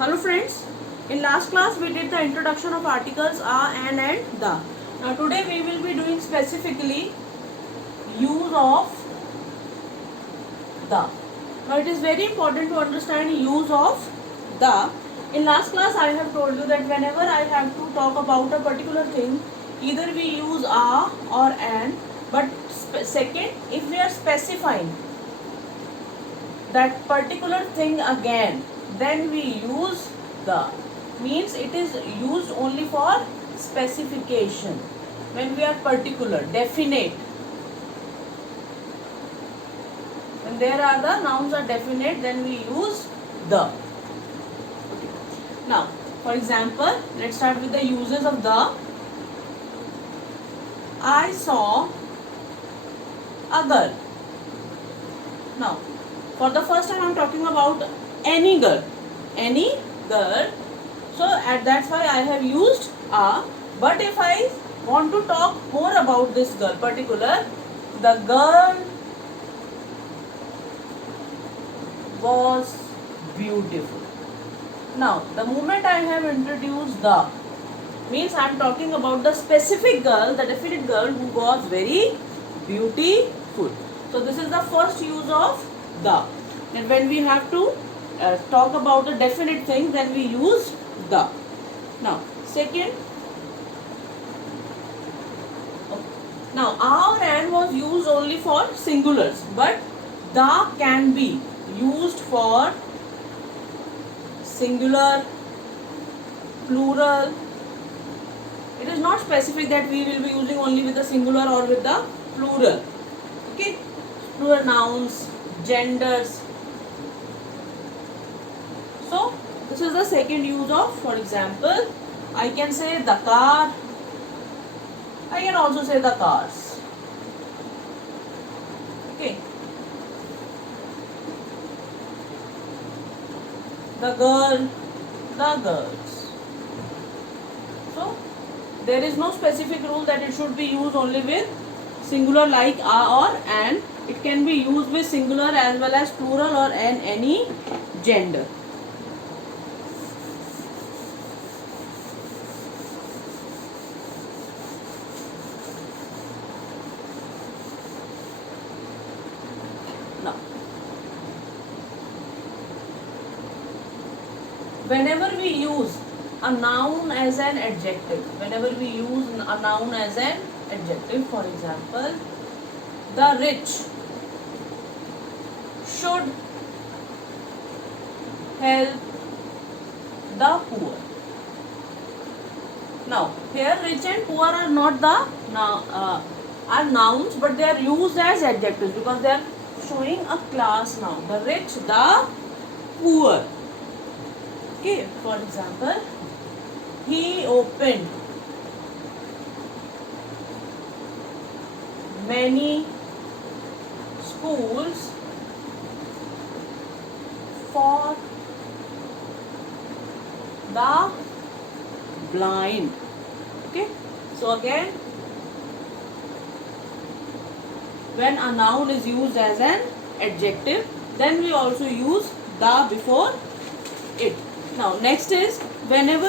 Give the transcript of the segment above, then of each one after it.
Hello friends, in last class we did the introduction of articles a, an and the. Now today we will be doing specifically use of the. Now it is very important to understand use of the. In last class I have told you that whenever I have to talk about a particular thing, either we use a or an, but second, if we are specifying that particular thing again, then we use the. Means it is used only for specification. When we are particular, definite, when there are the nouns are definite, then we use the. Now for example, let's start with the uses of the. I saw a girl. Now for the first time I am talking about any girl. Any girl. So that's why I have used a. But if I want to talk more about this girl particular, the girl was beautiful. Now the moment I have introduced the, means I am talking about the specific girl, the definite girl who was very beautiful. So this is the first use of the. And when we have to talk about a definite thing, then we use the. Now second, now a or an was used only for singulars, but the can be used for singular, plural. It is not specific that we will be using only with the singular or with the plural. Okay, plural nouns, genders. So this is the second use of, for example, I can say the car. I can also say the cars. Okay. The girl, the girls. So there is no specific rule that it should be used only with singular like a or an. It can be used with singular as well as plural or an, any gender. Now, whenever we use a noun as an adjective, whenever we use a noun as an adjective, for example, the rich should help the poor. Now here rich and poor are not the are nouns, but they are used as adjectives because they are showing a class now. The rich, the poor. Okay, for example, he opened many schools for the blind. Okay, so again, when a noun is used as an adjective, then we also use the before it. Now next is whenever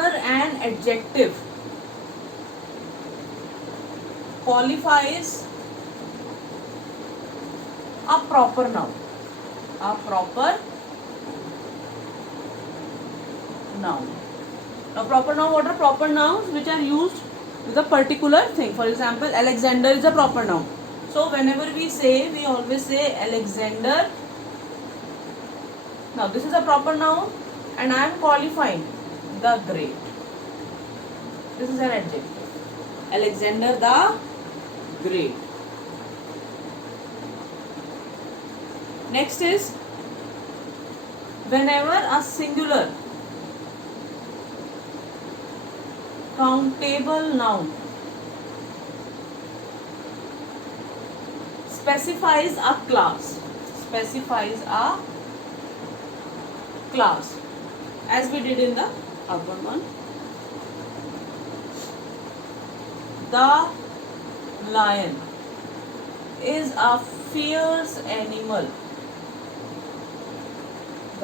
an adjective qualifies a proper noun. A proper noun. Now proper noun, what are proper nouns? Which are used with a particular thing. For example, Alexander is a proper noun. So whenever we say, we always say Alexander. Now this is a proper noun and I am qualifying the Great. This is an adjective. Alexander the Great. Next is whenever a singular countable noun specifies a class, as we did in the other one. The lion is a fierce animal.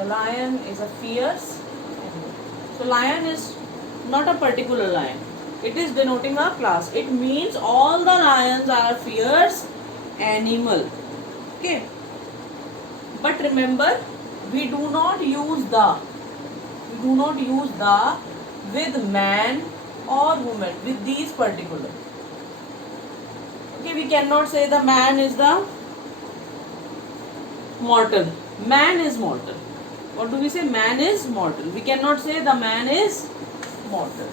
The lion is a fierce animal. So lion is not a particular lion. It is denoting a class. It means all the lions are fierce animal. Okay. But remember, we do not use the. We do not use the with man or woman, with these particular. Okay, we cannot say the man is the mortal. Man is mortal. What do we say? Man is mortal. We cannot say the man is mortal.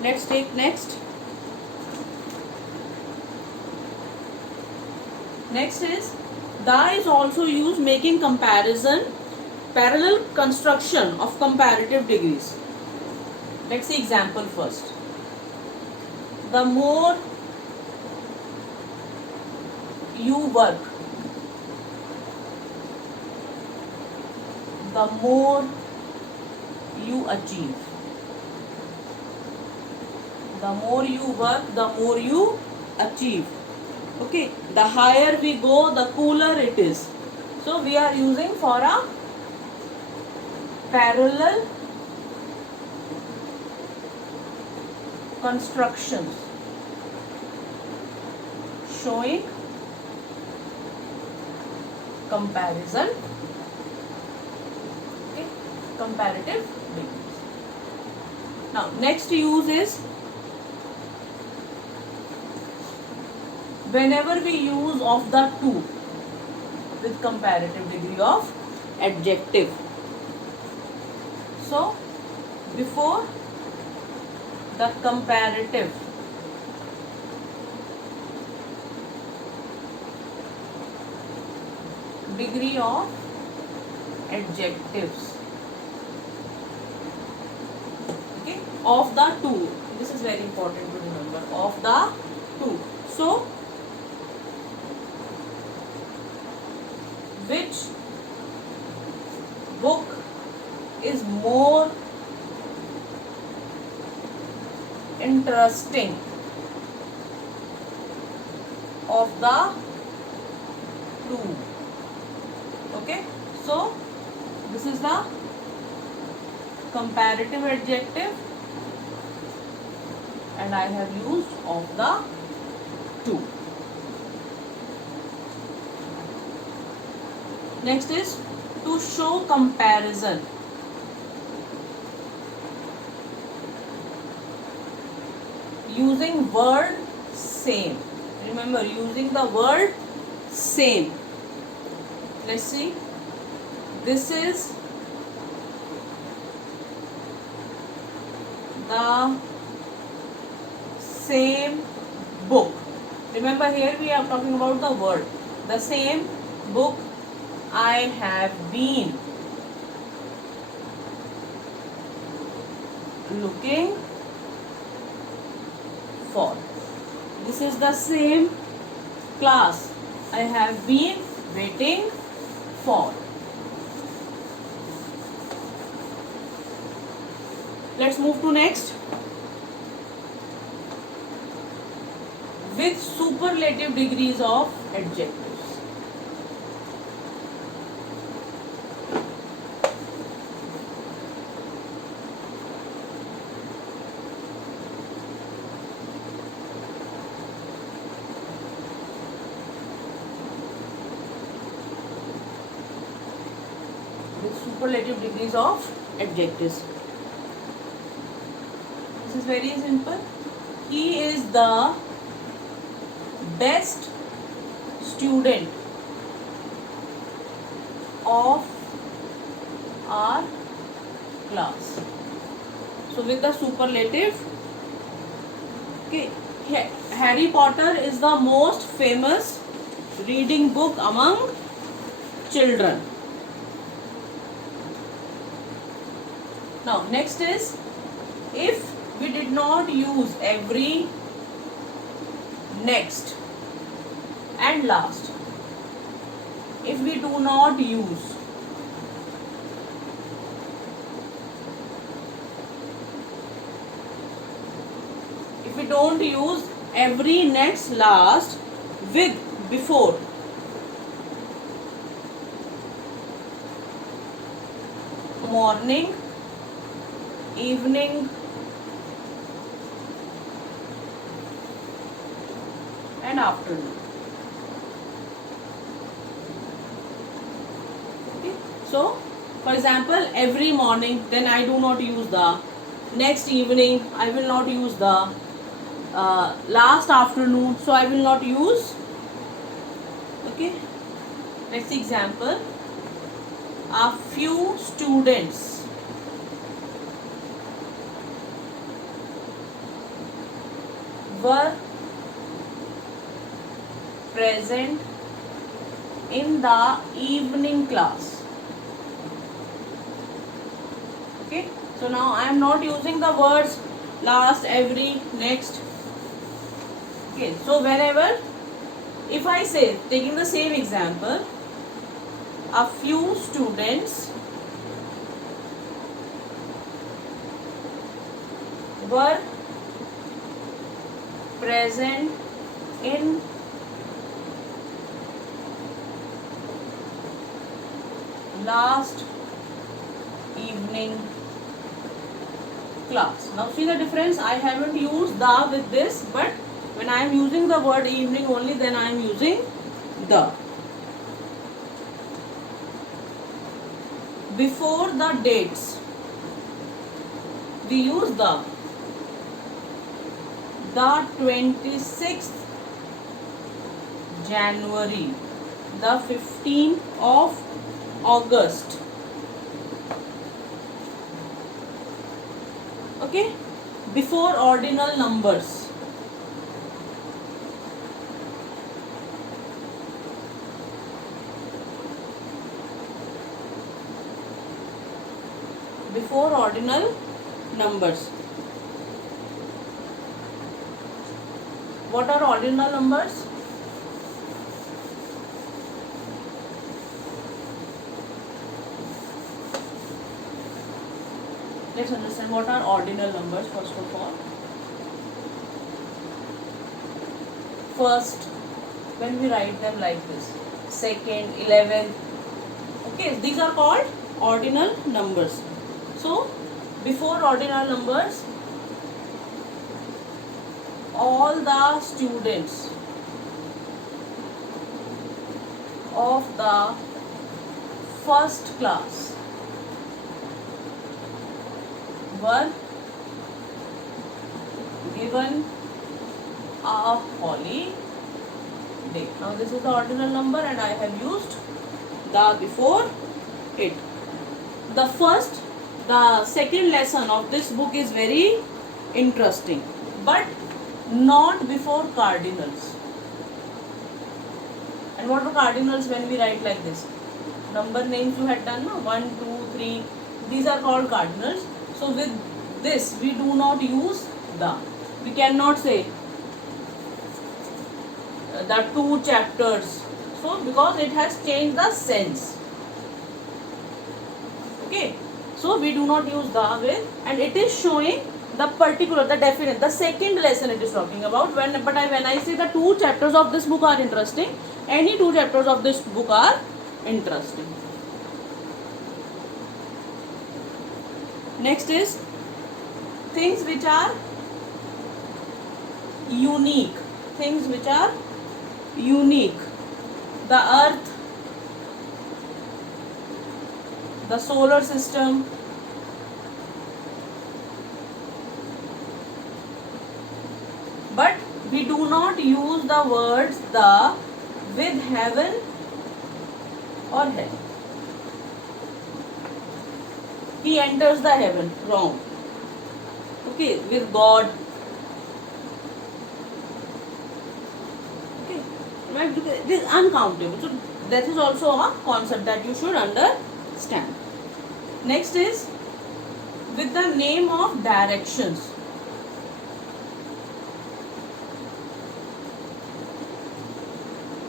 Let's take next. Next is the is also used making comparison, parallel construction of comparative degrees. Let's see example first. The more you work, the more you achieve. The more you work, the more you achieve. Okay, the higher we go, the cooler it is. So we are using for a parallel constructions showing comparison. Okay, comparative degrees. Now next use is whenever we use of the to with comparative degree of adjective. So before the comparative degree of adjectives, okay, of the two. This is very important to remember, of the two. So which book is more interesting of the two? Okay, so this is the comparative adjective and I have used of the two. Next is to show comparison. Using word same. Remember, using the word same. Let's see. This is the same book. Remember, here we are talking about the word. The same book I have been looking for. This is the same class I have been waiting for. Let's move to next. With superlative degrees of adjectives. With superlative degrees of adjectives. This is very simple. He is the best student of our class. So with the superlative, okay, Harry Potter is the most famous reading book among children. Now next is, if we did not use every, next and last if we do not use if we don't use every, next, last with, before, morning, evening and afternoon. Okay. So for example, every morning, then I do not use the. Next evening, I will not use the. Last afternoon, so I will not use. Okay. Next example, a few students were present in the evening class. Okay, so now I am not using the words last, every, next. Okay, so whenever, if I say, taking the same example, a few students were present in last evening class. Now see the difference, I haven't used the with this, but when I am using the word evening only, then I am using the. Before the dates, we use the 26th January, the 15th of August. Okay, before ordinal numbers, before ordinal numbers. What are ordinal numbers? Let's understand what are ordinal numbers first of all. First, when we write them like this, second, 11th, okay, these are called ordinal numbers. So, before ordinal numbers, all the students of the first class were given a holiday. Now this is the ordinal number and I have used the before it. The second lesson of this book is very interesting, but not before cardinals. And what are cardinals when we write like this? Number names you had done, no? 1, 2, 3. These are called cardinals. So with this, we do not use the. We cannot say the 2 chapters. So because it has changed the sense. Okay. So we do not use the with, and it is showing the particular, the definite, the second lesson it is talking about. When I say the 2 chapters of this book are interesting, any 2 chapters of this book are interesting. Next is things which are unique. Things which are unique. The earth, the solar system, but we do not use the words the with heaven or hell. He enters the heaven, wrong. Okay, with God. Okay, right? It is uncountable. So that is also a concept that you should understand. Next is with the name of directions.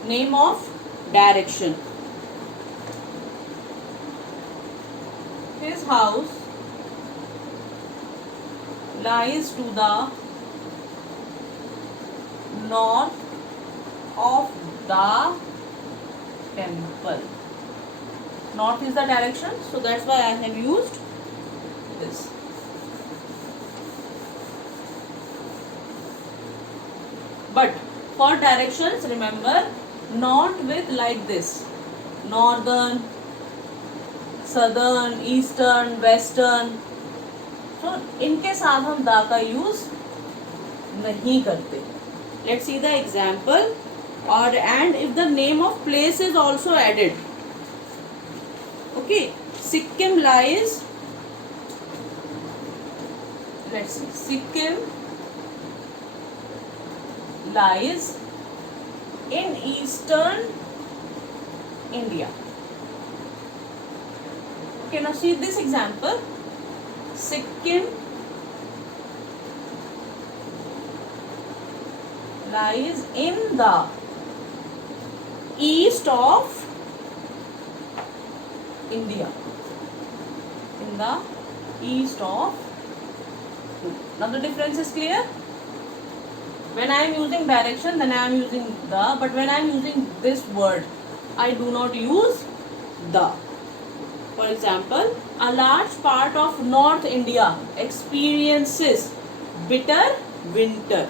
Name of direction. house lies to the north of the temple. North is the direction, so that's why I have used this. But for directions, remember, not with like this: northern, southern, eastern, western. So इनके साथ हम दा का use नहीं करते. Let's see the example. Or and if the name of place is also added. Okay, Sikkim lies. Let's see. Sikkim lies in eastern India. Okay, now see this example. Sikkim lies in the east of India. In the east of. Now the difference is clear. When I am using direction, then I am using the. But when I am using this word, I do not use the. For example, a large part of North India experiences bitter winter.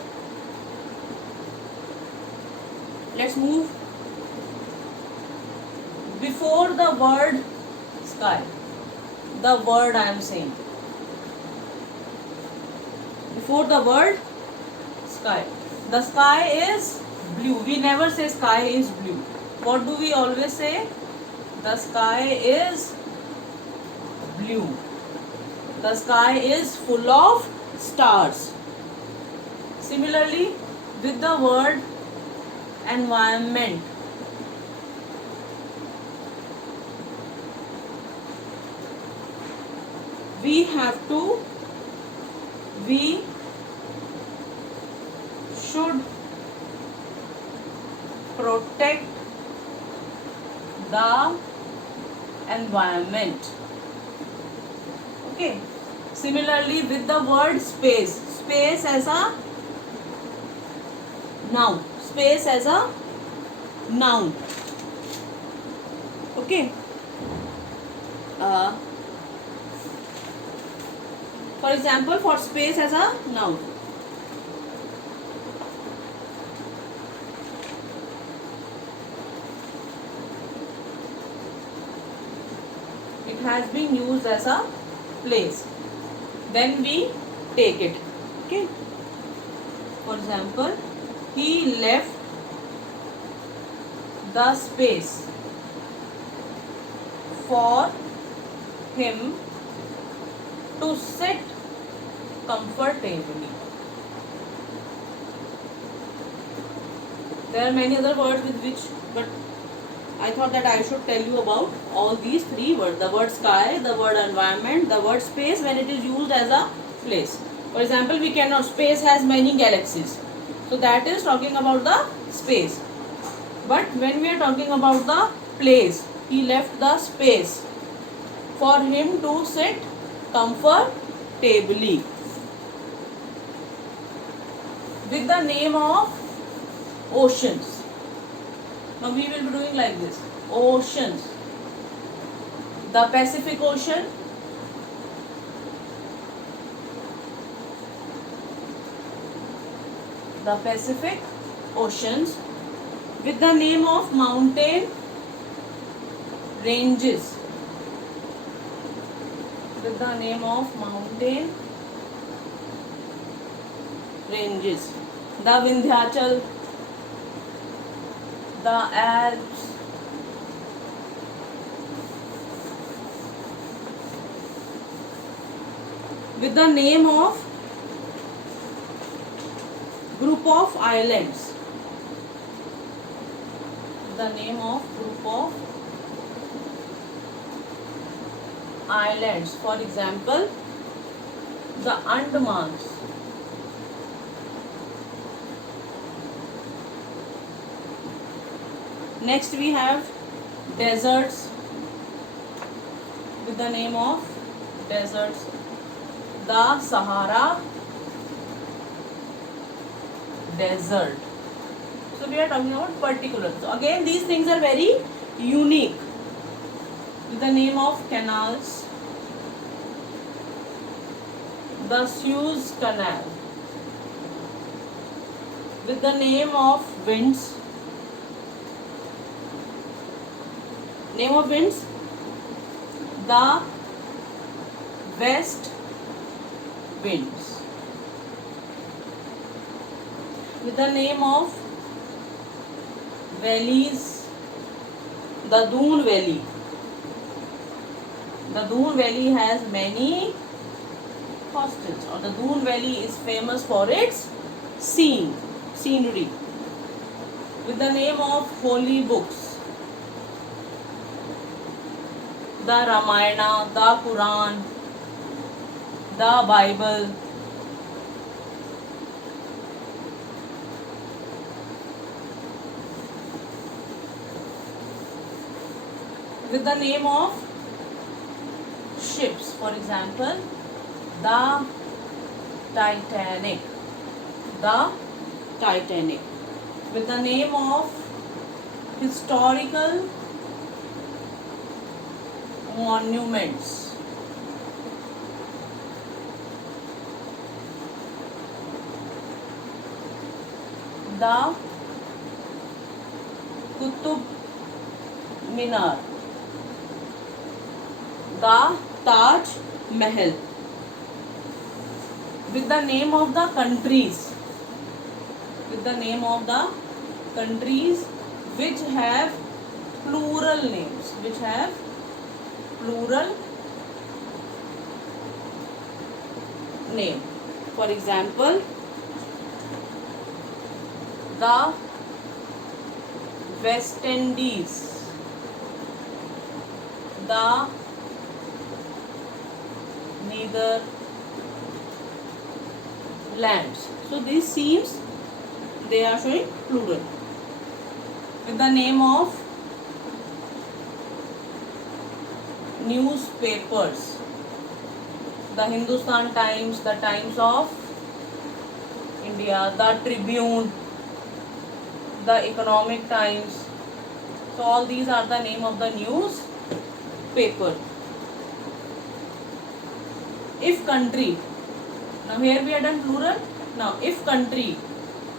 Let's move. Before the word sky, the word I am saying. Before the word sky, the sky is blue. We never say sky is blue. What do we always say? The sky is blue. The sky is full of stars. Similarly, with the word environment, we should protect the environment. Okay. Similarly, with the word space, space as a noun. Space as a noun. Okay. For example, for space as a noun, it has been used as a place. Then we take it. Okay. For example, he left the space for him to sit comfortably. There are many other words with which, but I thought that I should tell you about all these three words: the word sky, the word environment, the word space when it is used as a place. For example, we cannot, space has many galaxies, so that is talking about the space. But when we are talking about the place, he left the space for him to sit comfortably. With the name of oceans. Now we will be doing like this: oceans. The Pacific Ocean, the Pacific Oceans. With the name of mountain ranges, with the name of mountain ranges, the Vindhyachal, the Alps, with the name of group of islands, the name of group of islands. For example, the Andamans, next we have deserts with the name of deserts. The Sahara Desert. So we are talking about particular. So again, these things are very unique. With the name of canals, the Suez Canal. With the name of winds, the west winds. With the name of valleys, the Doon Valley. The Doon Valley has many hostels, or the Doon Valley is famous for its scenery. With the name of holy books, the Ramayana, the Quran, the Bible. With the name of ships, for example, the Titanic. With the name of historical monuments, the Qutub Minar, the Taj Mahal. With the name of the countries, which have plural names, For example, the West Indies, the Netherlands. So these seems they are showing plural. With the name of newspapers, the Hindustan Times, the Times of India, the Tribune, the Economic Times. So all these are the name of the newspaper. If country, now here we are done plural. Now if country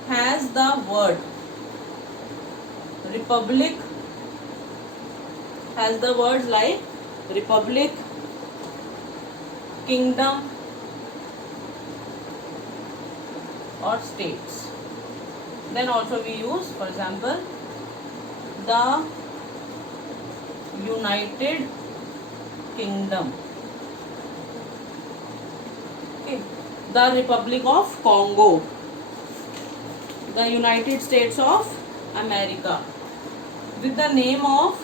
has the word republic, has the words like republic, kingdom or states, then also we use, for example, the United Kingdom, okay, the Republic of Congo, the United States of America. With the name of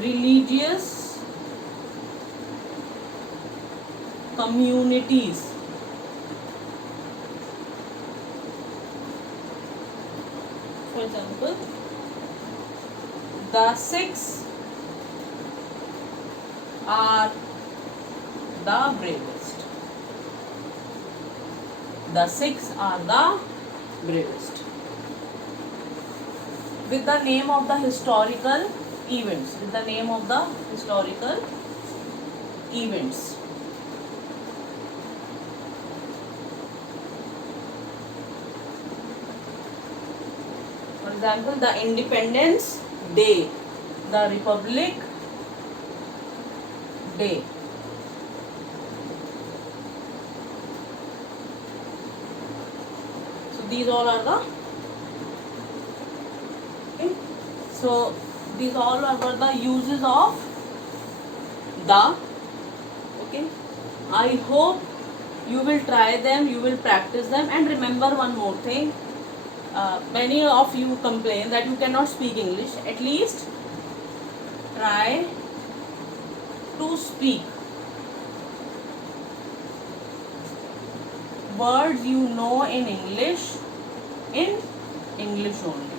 religious communities, for example, the Sikhs are the bravest. The Sikhs are the bravest. With the name of the historical events. For example, the Independence Day, the Republic Day. So these all are the So these all are the uses of the. Okay, I hope you will try them, you will practice them, and remember one more thing. Many of you complain that you cannot speak English. At least try to speak words you know in English only.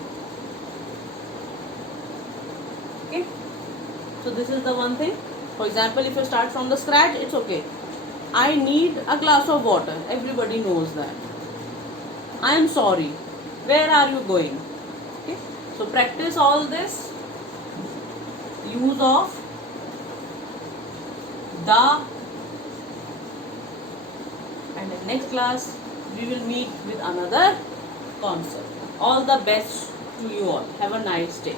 Okay, so this is the one thing. For example, if you start from the scratch, it's okay. I need a glass of water. Everybody knows that. I am sorry. Where are you going? Okay. So practice all this use of the, and in next class we will meet with another concept. All the best to you all. Have a nice day.